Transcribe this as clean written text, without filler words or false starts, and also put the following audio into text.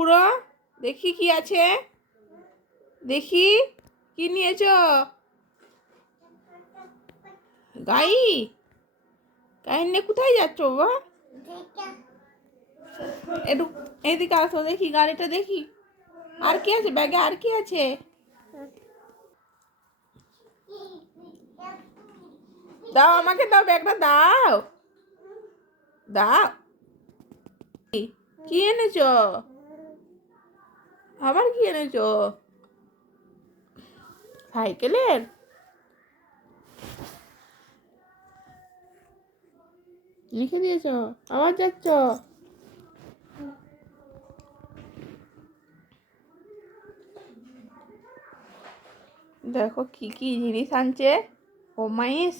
পুরো দেখি কি আছে, দেখি কি নিয়েছ। গাই গাই নিয়ে কোথায় যাচ্ছ বাবা? একটু এইদিকে আসো, দেখি গাড়িটা দেখি। আর কি আছে ব্যাগে, আর কি আছে? দাও আমাকে, দাও ব্যাগটা দাও, দাও। কি এনেছো? আবার কি এনেছো? সাইকেলের লিখে দিয়েছো, আবার যাচ্ছ? দেখো কি কি জিনিস আনছে ও মাইস।